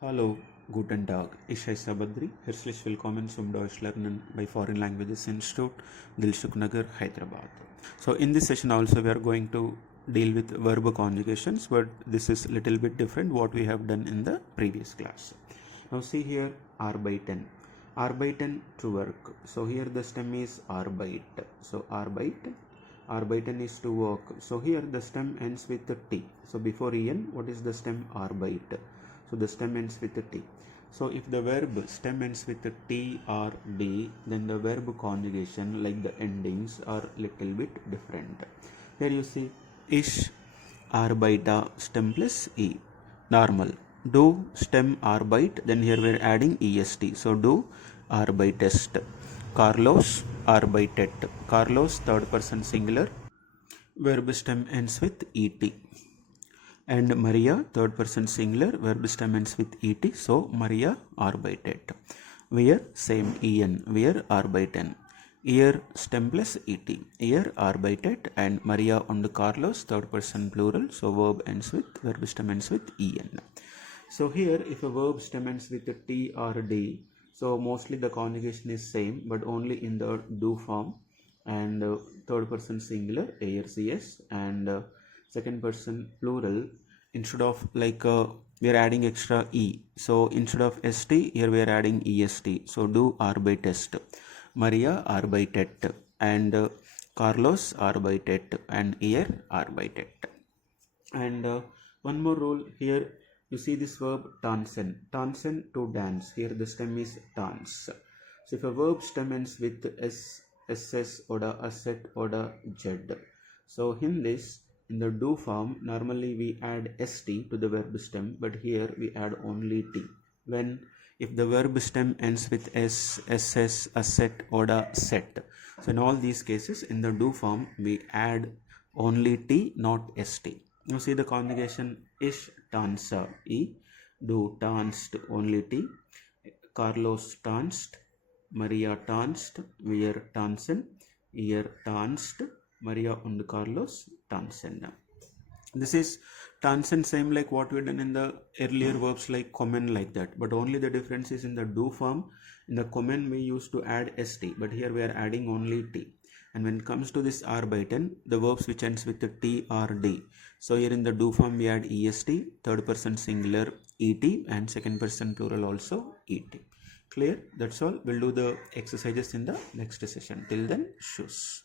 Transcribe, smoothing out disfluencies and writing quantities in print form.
Hallo, guten Tag. Ich heiße Badri. Herzlich willkommen zum Deutsch Lernen bei Foreign Languages Institute, Dilshuk Nagar, Hyderabad. So in this session also we are going to deal with verb conjugations, but this is little bit different what we have done in the previous class. Now see here arbeiten. Arbeiten to work. So here the stem is arbeit. So arbeiten is to work. So here the stem ends with a T. So before en, what is the stem? Arbeit. So the stem ends with a T. So if the verb stem ends with a T or D, then the verb conjugation, like the endings, are little bit different. Here you see ich arbeite stem plus E. Normal. Do stem arbeit, then here we are adding est. So do arbeitest. Carlos arbeitet. Carlos third person singular. Verb stem ends with et. And Maria third person singular, verb stem ends with et. So Maria arbeitet. Where same en. Where arbeiten. Ihr stem plus et. Ihr arbeitet, and Maria and Carlos third person plural. So verb stem ends with en. So here if a verb stem ends with a T or D, so mostly the conjugation is same, but only in the do form, and third person singular ARCS, and second person plural. Instead of like we are adding extra E, so instead of ST here we are adding EST. So do arbeitest, Maria arbeitet, and Carlos arbeitet, and ihr arbeitet. And one more rule here, you see this verb tanzen. Tanzen to dance. Here the stem is tans. So if a verb stem ends with S, SS, oder, asset, oder, jed. So in this, in the do form, normally we add st to the verb stem, but here we add only t. When if the verb stem ends with s, ss, asset, oder, set. So in all these cases, in the do form, we add only t, not st. Now see the conjugation ich tanze, e, du tanzt, only t, Carlos tanzt, Maria tanzt, wir tanzen, ihr tanzt, Maria and Carlos tanzen. This is tanzen same like what we done in the earlier verbs like kommen, like that, but only the difference is in the do form. In the kommen we used to add st, but here we are adding only t. And when it comes to this arbeiten, the verbs which ends with the T or D. So here in the do form we add est, third person singular et, and second person plural also et. Clear? That's all. We'll do the exercises in the next session. Till then, shush.